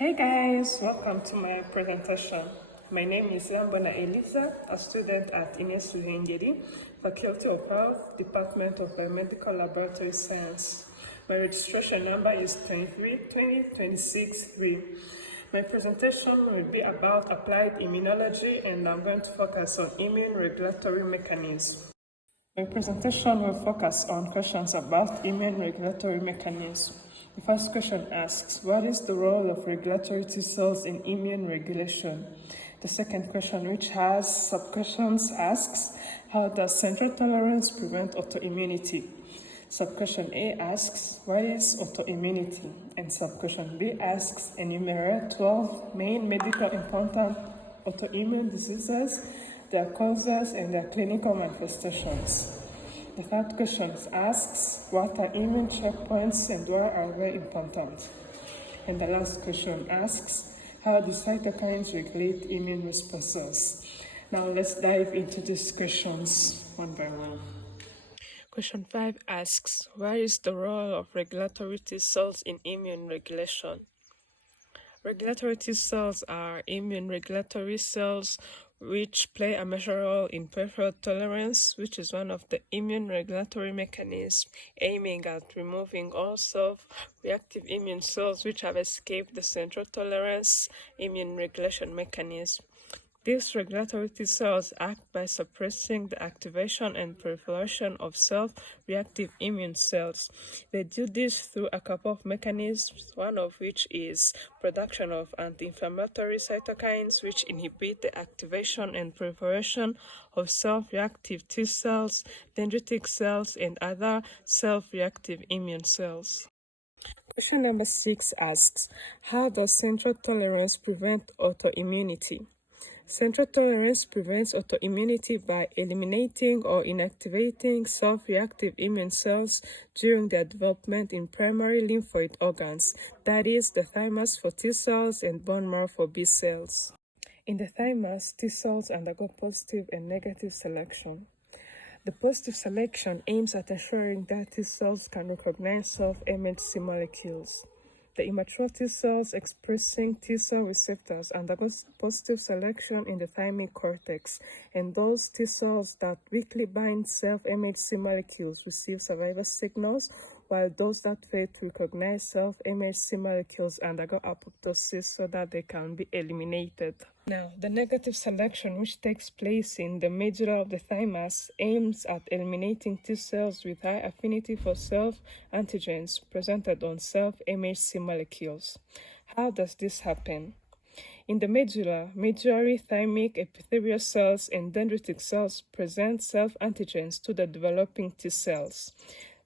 Hey guys, welcome to my presentation. My name is Lambona Elisa, a student at Ines Ruhengeri, Faculty of Health, Department of Biomedical Laboratory Science. My registration number is 232026-3. My presentation will be about applied immunology, and I'm going to focus on immune regulatory mechanisms. My presentation will focus on questions about immune regulatory mechanisms. The first question asks, what is the role of regulatory T cells in immune regulation? The second question, which has sub-questions, asks, how does central tolerance prevent autoimmunity? Sub-question A asks, what is autoimmunity? And sub-question B asks, enumerate 12 main medical important autoimmune diseases, their causes, and their clinical manifestations. The third question asks, what are immune checkpoints and why are they important? And the last question asks, how do cytokines regulate immune responses? Now let's dive into these questions one by one. Question 5 asks, what is the role of regulatory T cells in immune regulation? Regulatory T cells are immune regulatory cells which play a major role in peripheral tolerance, which is one of the immune regulatory mechanisms aiming at removing all self-reactive immune cells which have escaped the central tolerance immune regulation mechanism. These regulatory T cells act by suppressing the activation and proliferation of self-reactive immune cells. They do this through a couple of mechanisms, one of which is production of anti-inflammatory cytokines, which inhibit the activation and proliferation of self-reactive T cells, dendritic cells, and other self-reactive immune cells. Question number 6 asks, how does central tolerance prevent autoimmunity? Central tolerance prevents autoimmunity by eliminating or inactivating self-reactive immune cells during their development in primary lymphoid organs, that is, the thymus for T cells and bone marrow for B cells. In the thymus, T cells undergo positive and negative selection. The positive selection aims at ensuring that T cells can recognize self-MHC molecules. The immature T cells expressing T cell receptors undergo positive selection in the thymic cortex, and those T cells that weakly bind self-MHC molecules receive survival signals, while those that fail to recognize self-MHC molecules undergo apoptosis so that they can be eliminated. Now, the negative selection, which takes place in the medulla of the thymus, aims at eliminating T cells with high affinity for self-antigens presented on self-MHC molecules. How does this happen? In the medulla, medullary thymic epithelial cells and dendritic cells present self-antigens to the developing T cells.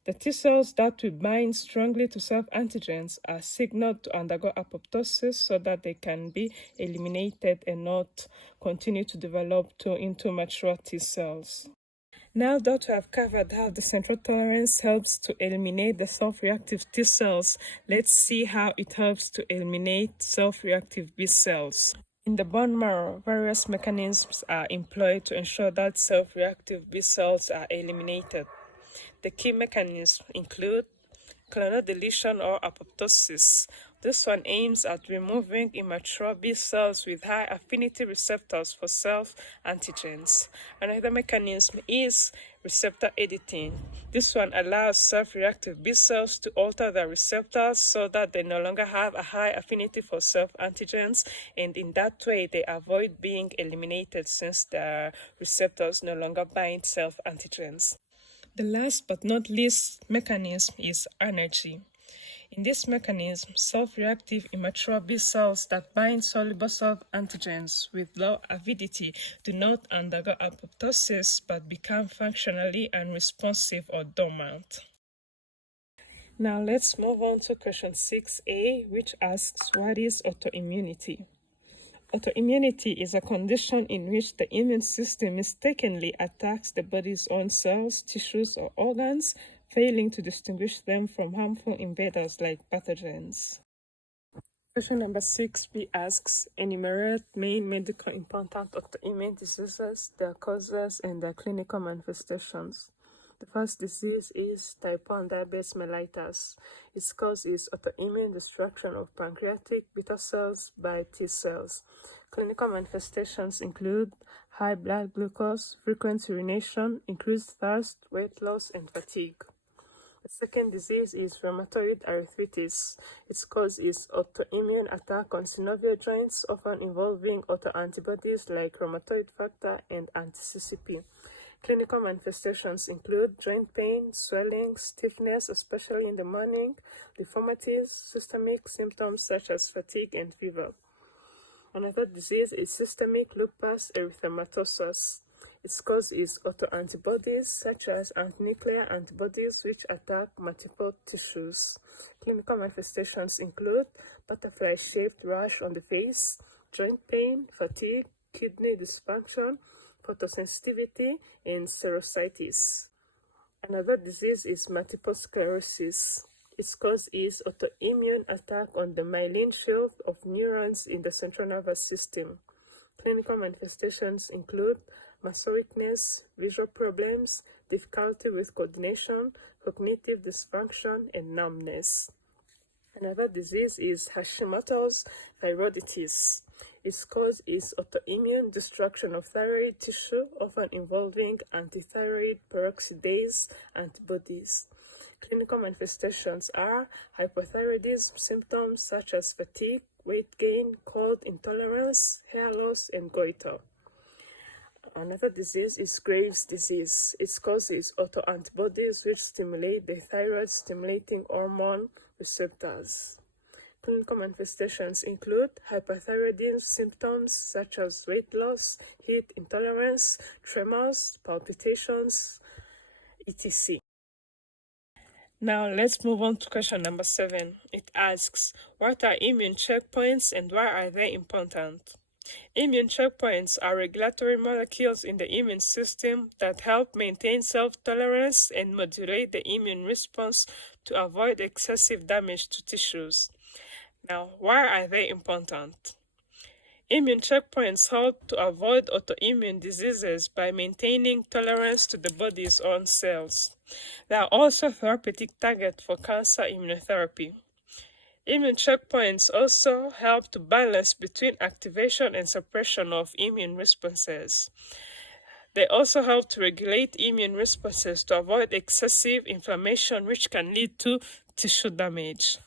The T cells that will bind strongly to self-antigens are signaled to undergo apoptosis so that they can be eliminated and not continue to develop into mature T cells. Now that we have covered how the central tolerance helps to eliminate the self-reactive T cells, let's see how it helps to eliminate self-reactive B cells. In the bone marrow, various mechanisms are employed to ensure that self-reactive B cells are eliminated. The key mechanisms include clonal deletion or apoptosis. This one aims at removing immature B cells with high affinity receptors for self-antigens. Another mechanism is receptor editing. This one allows self-reactive B cells to alter their receptors so that they no longer have a high affinity for self-antigens, and in that way they avoid being eliminated since their receptors no longer bind self-antigens. The last but not least mechanism is anergy. In this mechanism, self-reactive immature B cells that bind soluble self-antigens with low avidity do not undergo apoptosis but become functionally unresponsive or dormant. Now let's move on to question 6a, which asks, what is autoimmunity? Autoimmunity is a condition in which the immune system mistakenly attacks the body's own cells, tissues, or organs, failing to distinguish them from harmful invaders like pathogens. Question number 6b asks, enumerate main medical important autoimmune diseases, their causes, and their clinical manifestations. The first disease is type 1 diabetes mellitus. Its cause is autoimmune destruction of pancreatic beta cells by T cells. Clinical manifestations include high blood glucose, frequent urination, increased thirst, weight loss, and fatigue. The second disease is rheumatoid arthritis. Its cause is autoimmune attack on synovial joints, often involving autoantibodies like rheumatoid factor and anti-CCP. Clinical manifestations include joint pain, swelling, stiffness, especially in the morning, deformities, systemic symptoms such as fatigue and fever. Another disease is systemic lupus erythematosus. Its cause is autoantibodies such as antinuclear antibodies which attack multiple tissues. Clinical manifestations include butterfly-shaped rash on the face, joint pain, fatigue, kidney dysfunction, photosensitivity, and serositis. Another disease is multiple sclerosis. Its cause is autoimmune attack on the myelin sheath of neurons in the central nervous system. Clinical manifestations include muscle weakness, visual problems, difficulty with coordination, cognitive dysfunction, and numbness. Another disease is Hashimoto's thyroiditis. Its cause is autoimmune destruction of thyroid tissue, often involving antithyroid peroxidase antibodies. Clinical manifestations are hypothyroidism symptoms such as fatigue, weight gain, cold intolerance, hair loss, and goiter. Another disease is Graves' disease. Its cause is autoantibodies which stimulate the thyroid-stimulating hormone receptors. Clinical manifestations include hyperthyroidism symptoms such as weight loss, heat intolerance, tremors, palpitations, etc. Now let's move on to question number 7. It asks, what are immune checkpoints and why are they important? Immune checkpoints are regulatory molecules in the immune system that help maintain self-tolerance and modulate the immune response to avoid excessive damage to tissues. Now, why are they important? Immune checkpoints help to avoid autoimmune diseases by maintaining tolerance to the body's own cells. They are also therapeutic targets for cancer immunotherapy. Immune checkpoints also help to balance between activation and suppression of immune responses. They also help to regulate immune responses to avoid excessive inflammation, which can lead to tissue damage.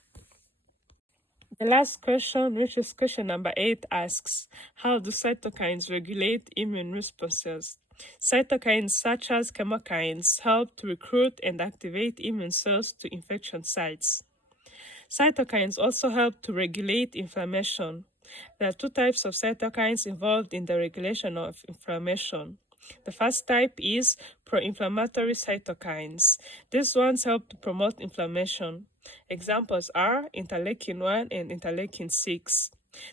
The last question, which is question number 8, asks, how do cytokines regulate immune responses? Cytokines such as chemokines help to recruit and activate immune cells to infection sites. Cytokines also help to regulate inflammation. There are 2 types of cytokines involved in the regulation of inflammation. The first type is pro-inflammatory cytokines. These ones help to promote inflammation. Examples are interleukin-1 and interleukin-6.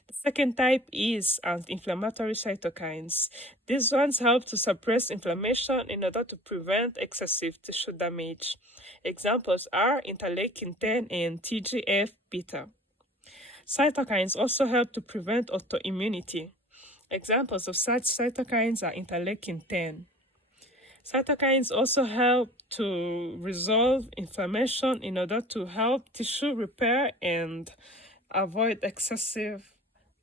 The second type is anti-inflammatory cytokines. These ones help to suppress inflammation in order to prevent excessive tissue damage. Examples are interleukin-10 and TGF-beta. Cytokines also help to prevent autoimmunity. Examples of such cytokines are interleukin-10. Cytokines also help to resolve inflammation in order to help tissue repair and avoid excessive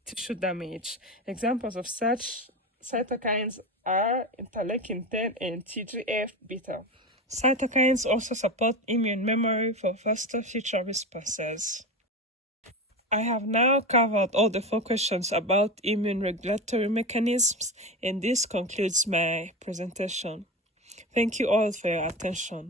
tissue damage. Examples of such cytokines are interleukin-10 and TGF-beta. Cytokines also support immune memory for faster future responses. I have now covered all the 4 questions about immune regulatory mechanisms, and this concludes my presentation. Thank you all for your attention.